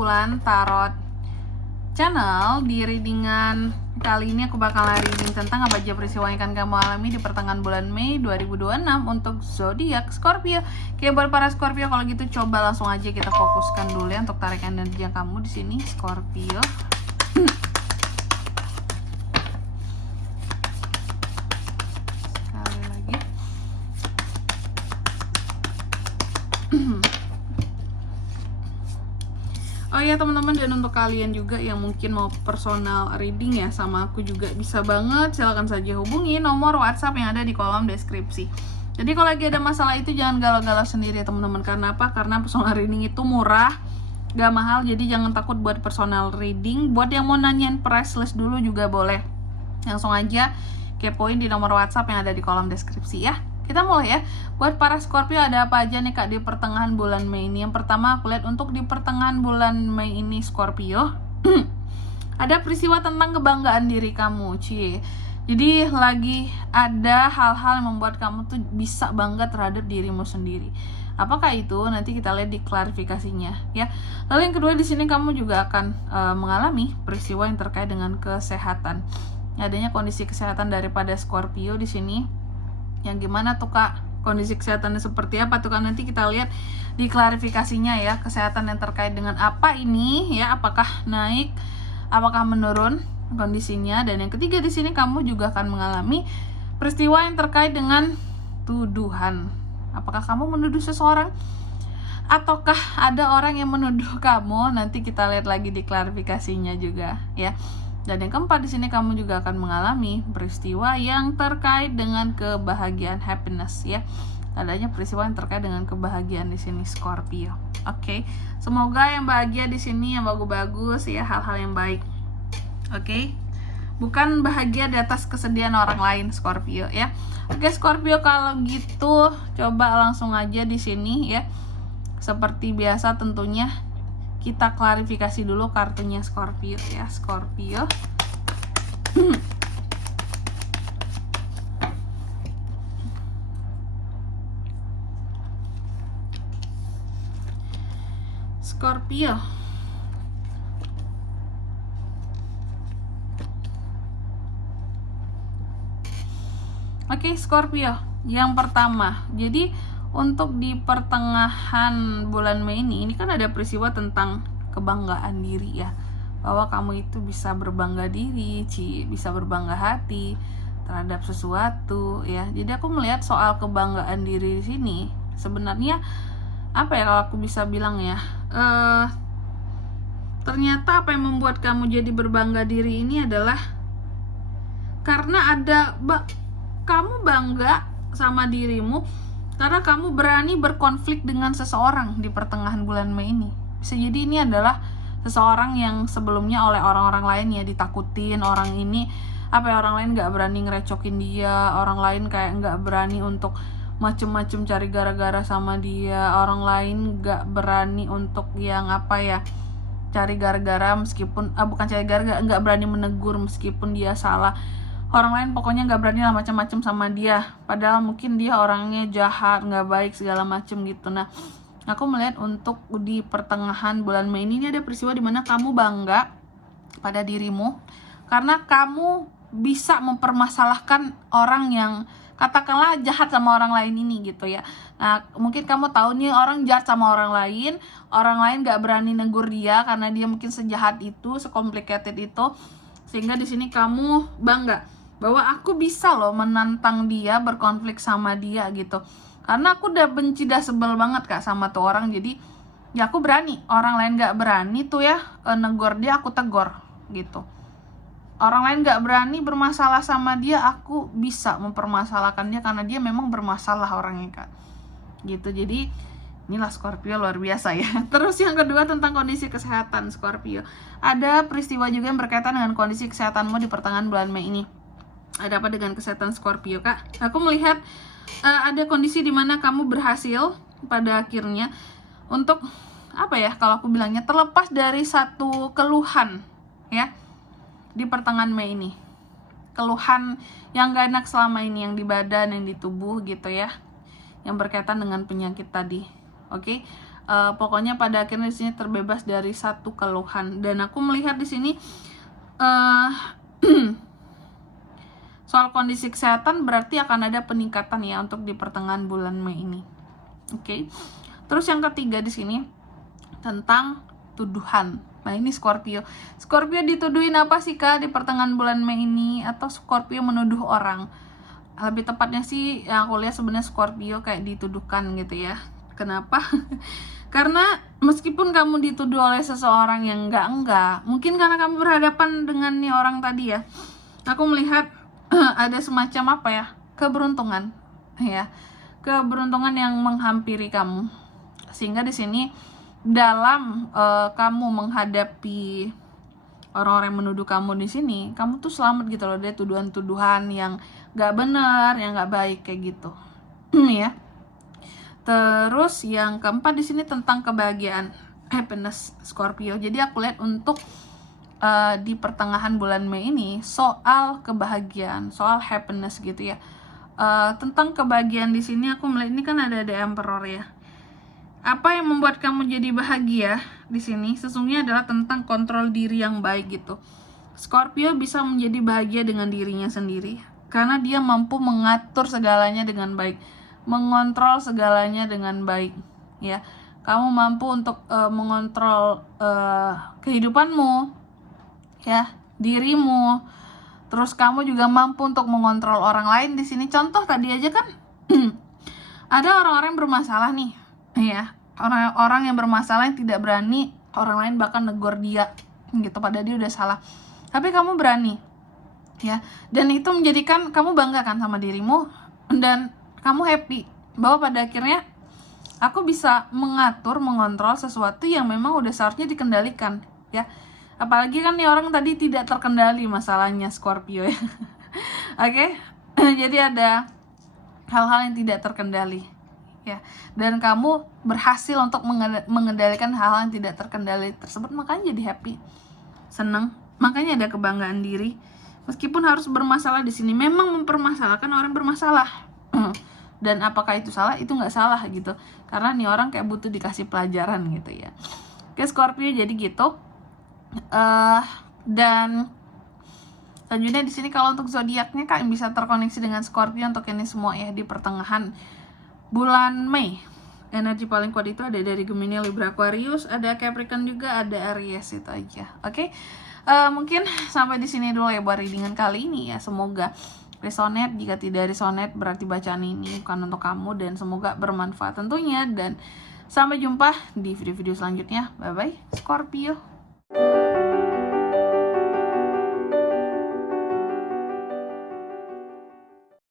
Bulan Tarot Channel. Di readingan kali ini aku bakalan reading tentang apa aja peristiwa yang akan kamu alami di pertengahan bulan Mei 2026 untuk zodiak Scorpio. Oke, buat para Scorpio, kalau gitu coba langsung aja kita fokuskan dulu ya untuk tarik energi yang kamu di sini Scorpio. Sekali lagi. Oh ya teman-teman, dan untuk kalian juga yang mungkin mau personal reading ya sama aku juga bisa banget, silahkan saja hubungi nomor WhatsApp yang ada di kolom deskripsi. Jadi kalau lagi ada masalah itu jangan galau-galau sendiri ya teman-teman. Karena apa? Karena personal reading itu murah, gak mahal, jadi jangan takut buat personal reading. Buat yang mau nanyain price list dulu juga boleh, langsung aja kepoin di nomor WhatsApp yang ada di kolom deskripsi ya. Kita mulai ya. Buat para Scorpio, ada apa aja nih Kak di pertengahan bulan Mei ini? Yang pertama aku lihat untuk di pertengahan bulan Mei ini Scorpio ada peristiwa tentang kebanggaan diri kamu, cie. Jadi lagi ada hal-hal yang membuat kamu tuh bisa bangga terhadap dirimu sendiri. Apakah itu? Nanti kita lihat di klarifikasinya ya. Lalu yang kedua, di sini kamu juga akan mengalami peristiwa yang terkait dengan kesehatan. Adanya kondisi kesehatan daripada Scorpio di sini. Yang gimana tuh Kak? Kondisi kesehatannya seperti apa tuh Kak? Nanti kita lihat di klarifikasinya ya. Kesehatan yang terkait dengan apa ini ya? Apakah naik? Apakah menurun kondisinya? Dan yang ketiga, di sini kamu juga akan mengalami peristiwa yang terkait dengan tuduhan. Apakah kamu menuduh seseorang? Ataukah ada orang yang menuduh kamu? Nanti kita lihat lagi di klarifikasinya juga ya. Dan yang keempat, di sini kamu juga akan mengalami peristiwa yang terkait dengan kebahagiaan, happiness ya. Adanya peristiwa yang terkait dengan kebahagiaan di sini Scorpio. Oke. Semoga yang bahagia di sini yang bagus-bagus ya, hal-hal yang baik. Oke. Bukan bahagia di atas kesedihan orang lain Scorpio ya. Oke Scorpio, kalau gitu coba langsung aja di sini ya. Seperti biasa tentunya kita klarifikasi dulu kartunya Scorpio ya. Scorpio. Scorpio. Oke, Scorpio. Yang pertama, jadi untuk di pertengahan bulan Mei ini kan ada peristiwa tentang kebanggaan diri ya, bahwa kamu itu bisa berbangga diri, bisa berbangga hati terhadap sesuatu ya. Jadi aku melihat soal kebanggaan diri di sini sebenarnya apa ya, kalau aku bisa bilang ya, ternyata apa yang membuat kamu jadi berbangga diri ini adalah karena ada kamu bangga sama dirimu karena kamu berani berkonflik dengan seseorang di pertengahan bulan Mei ini. Bisa jadi ini adalah seseorang yang sebelumnya oleh orang-orang lain ya ditakutin. Orang ini orang lain gak berani ngerecokin dia, orang lain kayak gak berani untuk macem-macem cari gara-gara sama dia, orang lain gak berani untuk yang cari gara-gara meskipun bukan cari gara-gara, gak berani menegur meskipun dia salah. Orang lain pokoknya gak berani lah macam-macam sama dia, padahal mungkin dia orangnya jahat, gak baik segala macem gitu. Nah, aku melihat untuk di pertengahan bulan Mei ini ada peristiwa dimana kamu bangga pada dirimu karena kamu bisa mempermasalahkan orang yang katakanlah jahat sama orang lain ini gitu ya. Nah, mungkin kamu tahu nih orang jahat sama orang lain gak berani negur dia karena dia mungkin sejahat itu, sekomplikated itu, sehingga di sini kamu bangga bahwa aku bisa loh menantang dia, berkonflik sama dia gitu. Karena aku udah benci, dah sebel banget Kak sama tuh orang. Jadi ya aku berani, orang lain gak berani tuh ya negor dia, aku tegor gitu. Orang lain gak berani bermasalah sama dia, aku bisa mempermasalahkan dia karena dia memang bermasalah orangnya Kak gitu. Jadi inilah Scorpio luar biasa ya. Terus yang kedua tentang kondisi kesehatan Scorpio. Ada peristiwa juga yang berkaitan dengan kondisi kesehatanmu di pertengahan bulan Mei ini. Ada apa dengan kesehatan Scorpio Kak? Aku melihat ada kondisi dimana kamu berhasil pada akhirnya untuk kalau aku bilangnya terlepas dari satu keluhan ya di pertengahan Mei ini. Keluhan yang gak enak selama ini, yang di badan, yang di tubuh gitu ya, yang berkaitan dengan penyakit tadi. Oke. Pokoknya pada akhirnya di sini terbebas dari satu keluhan. Dan aku melihat di sini soal kondisi kesehatan berarti akan ada peningkatan ya untuk di pertengahan bulan Mei ini. Oke. Terus yang ketiga di sini tentang tuduhan. Nah, ini Scorpio. Scorpio dituduhin apa sih Kak di pertengahan bulan Mei ini? Atau Scorpio menuduh orang? Lebih tepatnya sih yang aku lihat sebenarnya Scorpio kayak dituduhkan gitu ya. Kenapa? Karena meskipun kamu dituduh oleh seseorang yang enggak, mungkin karena kamu berhadapan dengan nih orang tadi ya. Aku melihat ada semacam apa ya? Keberuntungan ya. Keberuntungan yang menghampiri kamu. Sehingga di sini dalam kamu menghadapi orang-orang yang menuduh kamu di sini, kamu tuh selamat gitu loh dari tuduhan-tuduhan yang enggak benar, yang enggak baik kayak gitu. Ya. Terus yang keempat di sini tentang kebahagiaan, happiness Scorpio. Jadi aku lihat untuk di pertengahan bulan Mei ini soal kebahagiaan, soal happiness gitu ya. Tentang kebahagiaan di sini aku melihat ini kan ada Emperor ya. Apa yang membuat kamu jadi bahagia di sini sesungguhnya adalah tentang kontrol diri yang baik gitu. Scorpio bisa menjadi bahagia dengan dirinya sendiri karena dia mampu mengatur segalanya dengan baik, mengontrol segalanya dengan baik ya. Kamu mampu untuk mengontrol kehidupanmu ya, dirimu. Terus kamu juga mampu untuk mengontrol orang lain di sini. Contoh tadi aja kan ada orang-orang yang bermasalah nih ya, orang-orang yang bermasalah yang tidak berani orang lain bahkan negor dia gitu padahal dia udah salah, tapi kamu berani ya, dan itu menjadikan kamu bangga kan sama dirimu dan kamu happy bahwa pada akhirnya aku bisa mengatur, mengontrol sesuatu yang memang udah seharusnya dikendalikan ya. Apalagi kan nih orang tadi tidak terkendali masalahnya Scorpio ya. Oke. Jadi ada hal-hal yang tidak terkendali ya, dan kamu berhasil untuk mengendalikan hal-hal yang tidak terkendali tersebut, makanya jadi happy, senang, makanya ada kebanggaan diri. Meskipun harus bermasalah di sini, memang mempermasalahkan orang bermasalah. Dan apakah itu salah? Itu nggak salah gitu, karena nih orang kayak butuh dikasih pelajaran gitu ya. Oke Scorpio, jadi gitu. Dan selanjutnya di sini kalau untuk zodiaknya kalian bisa terkoneksi dengan Scorpio untuk ini semua ya di pertengahan bulan Mei. Energi paling kuat itu ada dari Gemini, Libra, Aquarius, ada Capricorn juga, ada Aries, itu aja. Oke. Mungkin sampai di sini dulu ya buat readingan kali ini ya. Semoga resonate. Jika tidak resonate berarti bacaan ini bukan untuk kamu, dan semoga bermanfaat tentunya, dan sampai jumpa di video-video selanjutnya. Bye bye Scorpio.